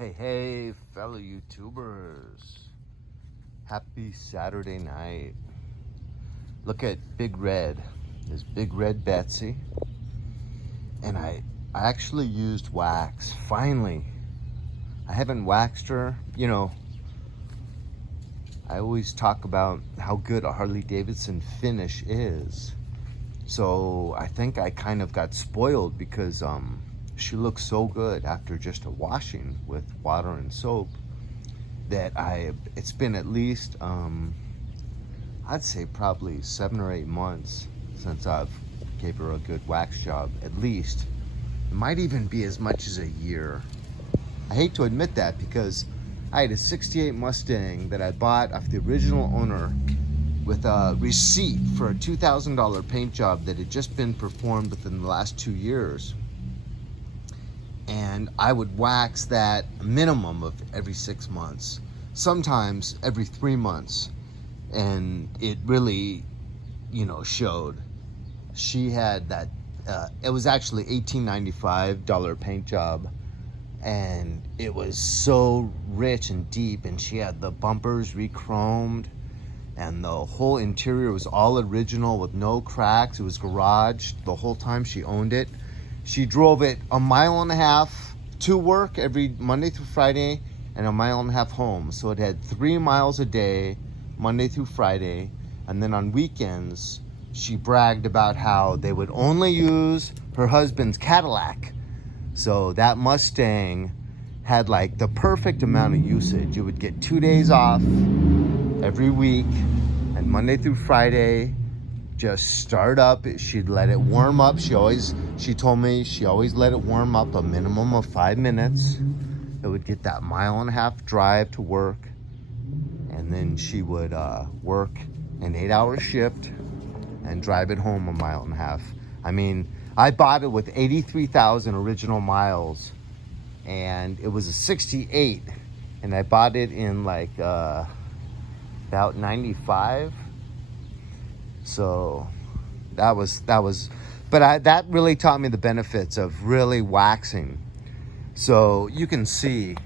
Hey, fellow YouTubers. Happy Saturday night. Look at Big Red. There's Big Red Betsy. And I actually used wax. Finally. I haven't waxed her. You know, I always talk about how good a Harley-Davidson finish is. So I think I kind of got spoiled because she looks so good after just a washing with water and soap that it's been at least I'd say probably 7 or 8 months since I've gave her a good wax job. At least it might even be as much as a year. I hate to admit that because I had a 68 Mustang that I bought off the original owner with a receipt for a $2,000 paint job that had just been performed within the last 2 years. And I would wax that a minimum of every 6 months, sometimes every 3 months. And it really, showed. She had that, it was actually $18.95 paint job. And it was so rich and deep, and she had the bumpers re-chromed. And the whole interior was all original with no cracks. It was garaged the whole time she owned it. She drove it 1.5 miles to work every Monday through Friday and 1.5 miles home. So it had 3 miles a day, Monday through Friday. And then on weekends, she bragged about how they would only use her husband's Cadillac. So that Mustang had like the perfect amount of usage. You would get 2 days off every week, and Monday through Friday, just start up. She'd let it warm up. She told me she always let it warm up a minimum of 5 minutes. It would get that 1.5 mile drive to work, and then she would work an 8-hour shift and drive it home 1.5 miles. I mean, I bought it with 83,000 original miles, and it was a 68, and I bought it in like about 95. So that was but that really taught me the benefits of really waxing. So you can see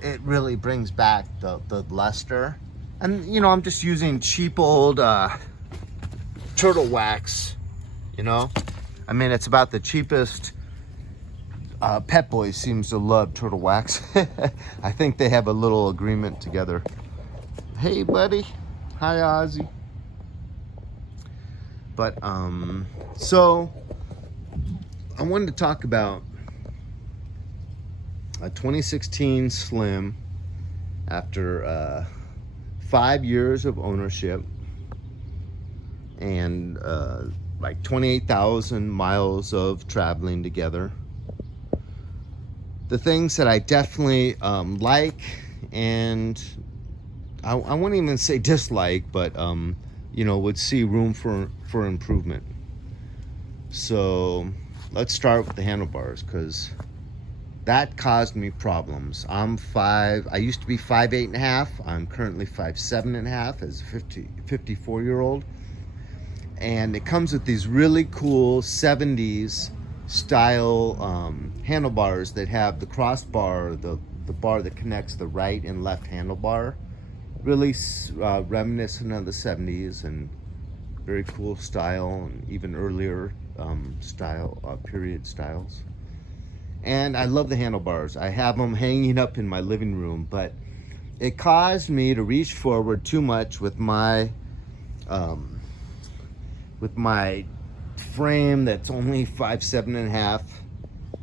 it really brings back the luster. And I'm just using cheap old turtle wax. I mean, it's about the cheapest. Pet Boys seems to love turtle wax. I think they have a little agreement together. Hey, buddy. Hi, Ozzy. But, so I wanted to talk about a 2016 Slim after 5 years of ownership and like 28,000 miles of traveling together. The things that I definitely like, and I won't even say dislike, but would see room for improvement. So let's start with the handlebars, because that caused me problems. I used to be 5'8.5". I'm currently 5'7.5" as a 54-year-old. And it comes with these really cool 70s style handlebars that have the crossbar, the bar that connects the right and left handlebar. Really reminiscent of the 70s, and very cool style, and even earlier period styles. And I love the handlebars. I have them hanging up in my living room, but it caused me to reach forward too much with my frame that's only 5'7.5",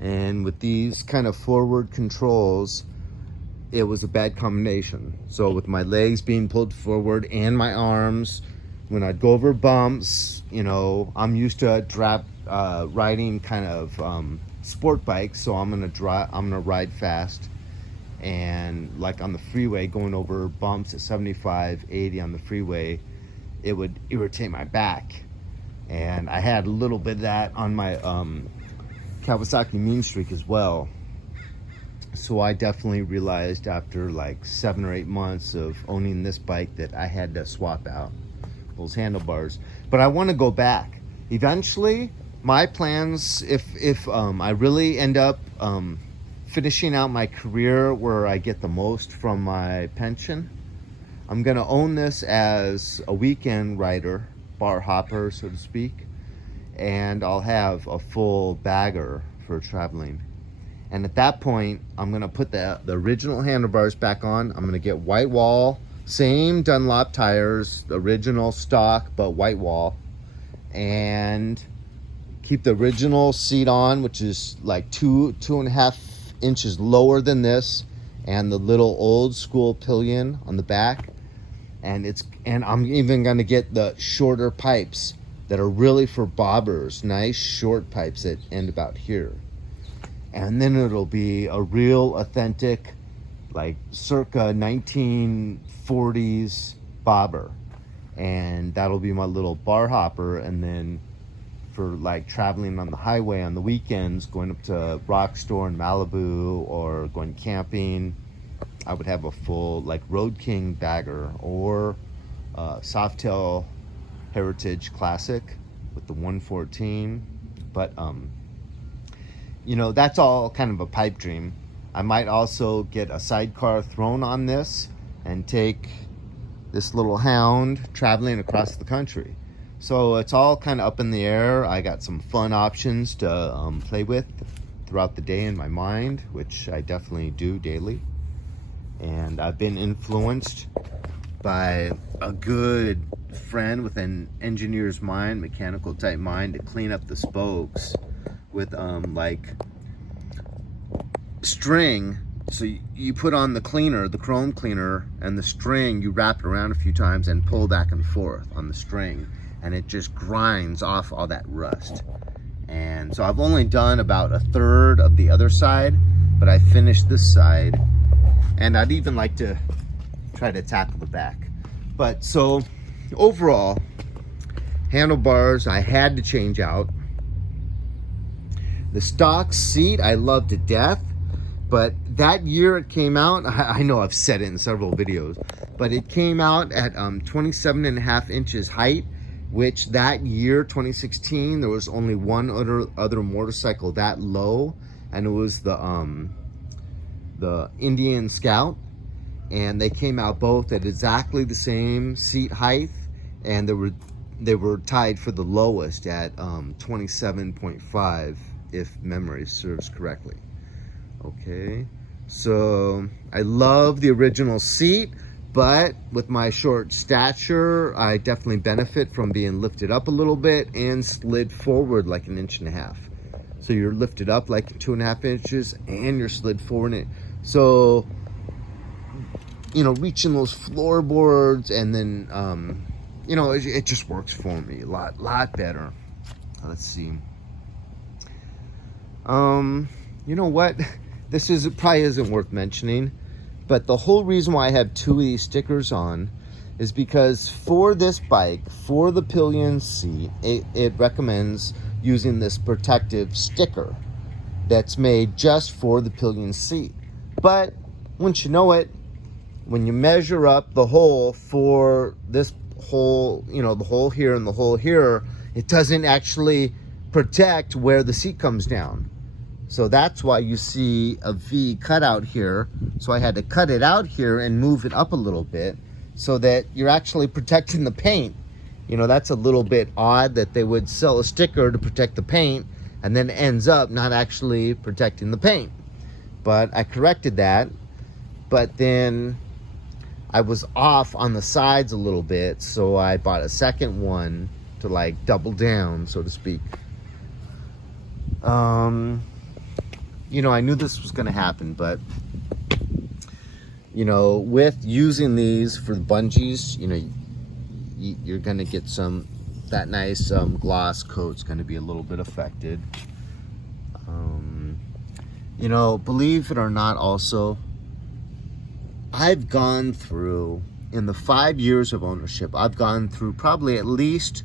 and with these kind of forward controls, it was a bad combination. So with my legs being pulled forward and my arms, when I'd go over bumps, I'm used to riding kind of sport bikes, so I'm gonna ride fast, and like on the freeway, going over bumps at 75, 80 on the freeway, it would irritate my back. And I had a little bit of that on my Kawasaki Mean Streak as well. So I definitely realized after like 7 or 8 months of owning this bike that I had to swap out those handlebars. But I want to go back. Eventually, my plans, if I really end up finishing out my career where I get the most from my pension. I'm gonna own this as a weekend rider, bar hopper, so to speak, and I'll have a full bagger for traveling. And at that point, I'm gonna put the original handlebars back on. I'm gonna get white wall, same Dunlop tires, original stock, but white wall, and keep the original seat on, which is like 2.5 inches lower than this, and the little old school pillion on the back. And I'm even gonna get the shorter pipes that are really for bobbers, nice short pipes that end about here. And then it'll be a real authentic, like circa 1940s bobber. And that'll be my little bar hopper. And then for like traveling on the highway on the weekends, going up to Rock Store in Malibu or going camping, I would have a full like Road King bagger or Softail Heritage Classic with the 114. But you know, that's all kind of a pipe dream. I might also get a sidecar thrown on this and take this little hound traveling across the country. So it's all kind of up in the air. I got some fun options to play with throughout the day in my mind, which I definitely do daily. And I've been influenced by a good friend with an engineer's mind, mechanical type mind, to clean up the spokes with like string. So you put on the cleaner, the chrome cleaner, and the string, you wrap it around a few times and pull back and forth on the string, and it just grinds off all that rust. And so I've only done about a third of the other side, but I finished this side, and I'd even like to try to tackle the back. But so overall, handlebars I had to change out. The stock seat I love to death, but that year it came out, I know I've said it in several videos, but it came out at 27.5 inches height, which that year, 2016, there was only one other motorcycle that low, and it was the Indian Scout, and they came out both at exactly the same seat height, and they were tied for the lowest at 27.5, if memory serves correctly. Okay, so I love the original seat, but with my short stature, I definitely benefit from being lifted up a little bit and slid forward like 1.5 inches. So you're lifted up like 2.5 inches and you're slid forward. So, you know, reaching those floorboards, and then, you know, it just works for me a lot better. Let's see. You know what? This probably isn't worth mentioning, but the whole reason why I have 2 of these stickers on is because for this bike, for the pillion seat, it recommends using this protective sticker that's made just for the pillion seat. But once you know it, when you measure up the hole for this hole, you know, the hole here and the hole here, it doesn't actually protect where the seat comes down. So that's why you see a V cut out here. So I had to cut it out here and move it up a little bit so that you're actually protecting the paint. You know, that's a little bit odd that they would sell a sticker to protect the paint and then ends up not actually protecting the paint. But I corrected that, but then I was off on the sides a little bit, so I bought a second one to like double down, so to speak. You know, I knew this was going to happen, but, you know, with using these for the bungees, you know, you're going to get that nice gloss coat's going to be a little bit affected. You know, believe it or not, also, I've gone through, in the 5 years of ownership, I've gone through probably at least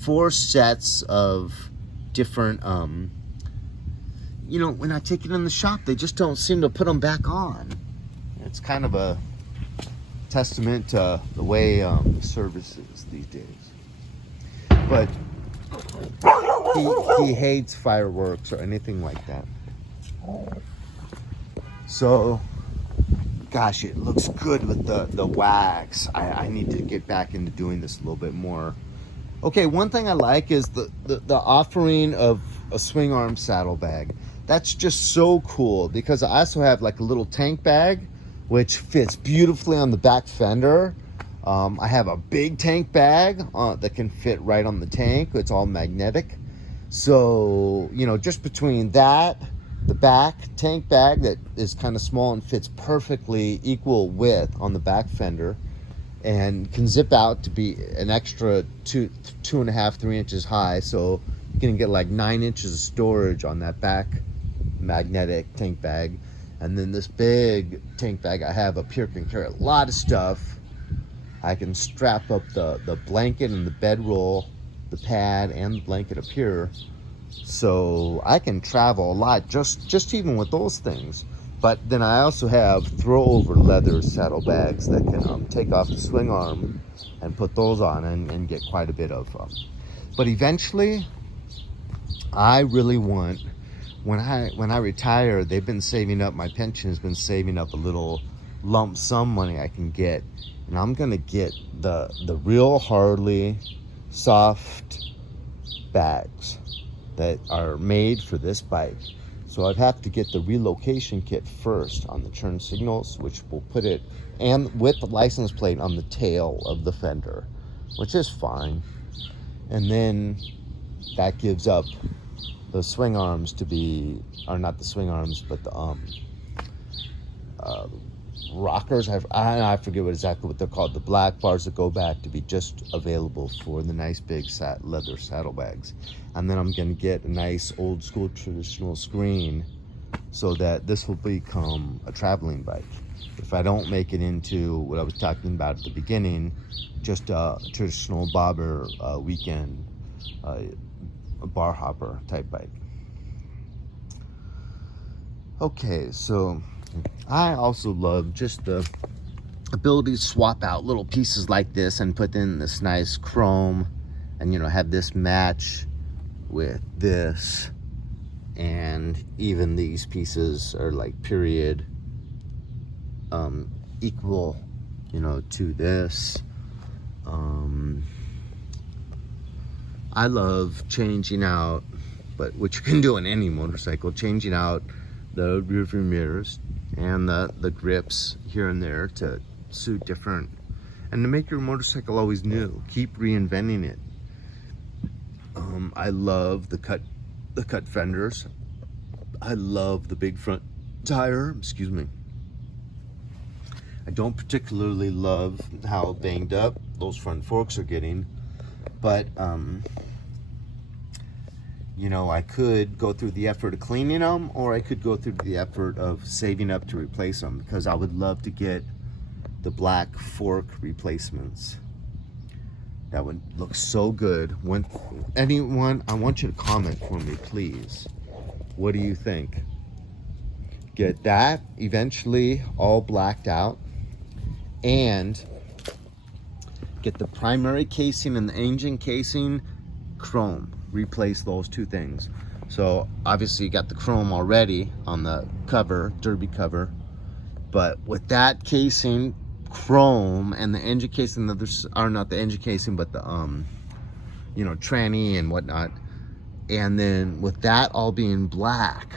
4 sets of different, you know, when I take it in the shop, they just don't seem to put them back on. It's kind of a testament to the way the service is these days. But he hates fireworks or anything like that. So, gosh, it looks good with the wax. I need to get back into doing this a little bit more. Okay, one thing I like is the offering of a swing arm saddlebag. That's just so cool, because I also have like a little tank bag which fits beautifully on the back fender. I have a big tank bag that can fit right on the tank. It's all magnetic. So, you know, just between that, the back tank bag that is kind of small and fits perfectly equal width on the back fender, and can zip out to be an extra 2.5, 3 inches high. So you can get like 9 inches of storage on that back magnetic tank bag. And then this big tank bag I have up here can carry a lot of stuff. I can strap up the blanket and the bedroll, the pad and the blanket up here. So I can travel a lot just even with those things. But then I also have throw over leather saddlebags that can take off the swing arm and put those on and get quite a bit of. But eventually, I really want, when I retire, they've been saving up, my pension has been saving up a little lump sum money I can get, and I'm gonna get the real Harley soft bags that are made for this bike. So I'd have to get the relocation kit first on the turn signals, which will put it, and with the license plate on the tail of the fender, which is fine. And then that gives up the swing arms to be, or not the swing arms, but the rockers. I forget exactly what they're called. The black bars that go back to be just available for the nice big leather saddlebags. And then I'm gonna get a nice old school traditional screen so that this will become a traveling bike. If I don't make it into what I was talking about at the beginning, just a traditional bobber weekend a bar hopper type bike. Okay, so I also love just the ability to swap out little pieces like this and put in this nice chrome, and, you know, have this match with this, and even these pieces are like period equal, you know, to this. I love changing out, but which you can do on any motorcycle, changing out the rear view mirrors and the grips here and there to suit different, and to make your motorcycle always new. Keep reinventing it. I love the cut fenders. I love the big front tire. Excuse me. I don't particularly love how banged up those front forks are getting, but you know, I could go through the effort of cleaning them, or I could go through the effort of saving up to replace them, because I would love to get the black fork replacements. That would look so good. When anyone, I want you to comment for me, please. What do you think? Get that eventually all blacked out, and get the primary casing and the engine casing chrome. Replace those two things. So obviously you got the chrome already on the cover, derby cover, but with that casing chrome and the engine casing, are not the engine casing, but the you know, tranny and whatnot, and then with that all being black,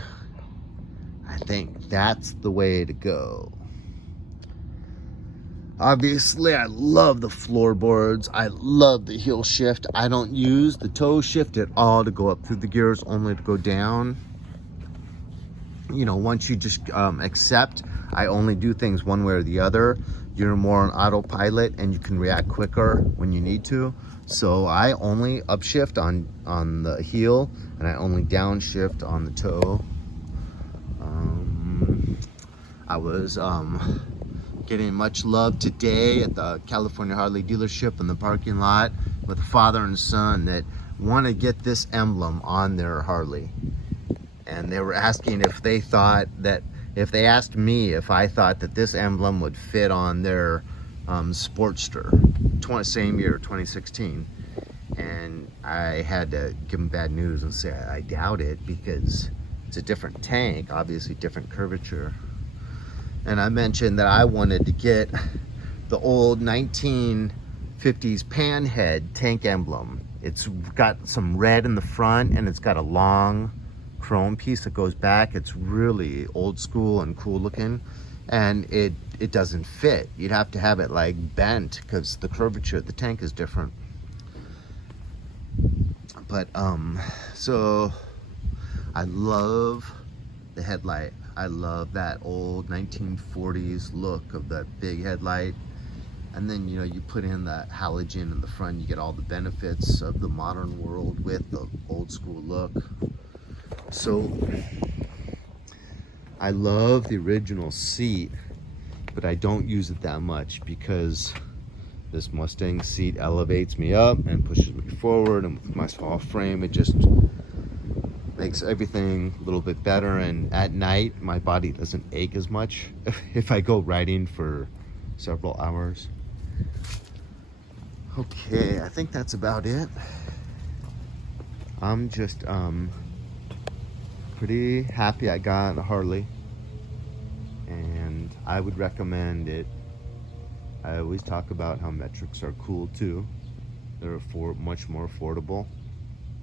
I think that's the way to go. Obviously, I love the floorboards. I love the heel shift. I don't use the toe shift at all to go up through the gears, only to go down. You know, once you just accept, I only do things one way or the other, you're more on autopilot and you can react quicker when you need to. So I only upshift on the heel, and I only downshift on the toe. I was getting much love today at the California Harley dealership in the parking lot with a father and son that want to get this emblem on their Harley. And they were asking if they thought that, if they asked me if I thought that this emblem would fit on their Sportster, same year, 2016. And I had to give them bad news and say I doubt it, because it's a different tank, obviously different curvature. And I mentioned that I wanted to get the old 1950s panhead tank emblem. It's got some red in the front, and it's got a long chrome piece that goes back. It's really old school and cool looking, and it doesn't fit. You'd have to have it like bent because the curvature of the tank is different. But so I love the headlight. I love that old 1940s look of that big headlight. And then, you know, you put in that halogen in the front, you get all the benefits of the modern world with the old school look. So I love the original seat, but I don't use it that much because this Mustang seat elevates me up and pushes me forward, and with my small frame, it just makes everything a little bit better. And at night, my body doesn't ache as much if I go riding for several hours. Okay, I think that's about it. I'm just pretty happy I got a Harley, and I would recommend it. I always talk about how metrics are cool too. They're much more affordable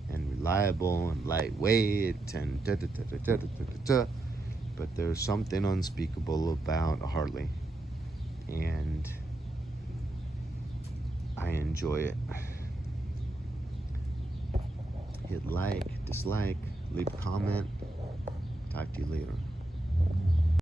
and reliable and lightweight and but there's something unspeakable about a Harley, and I enjoy it. Hit like, dislike, leave a comment. Talk to you later.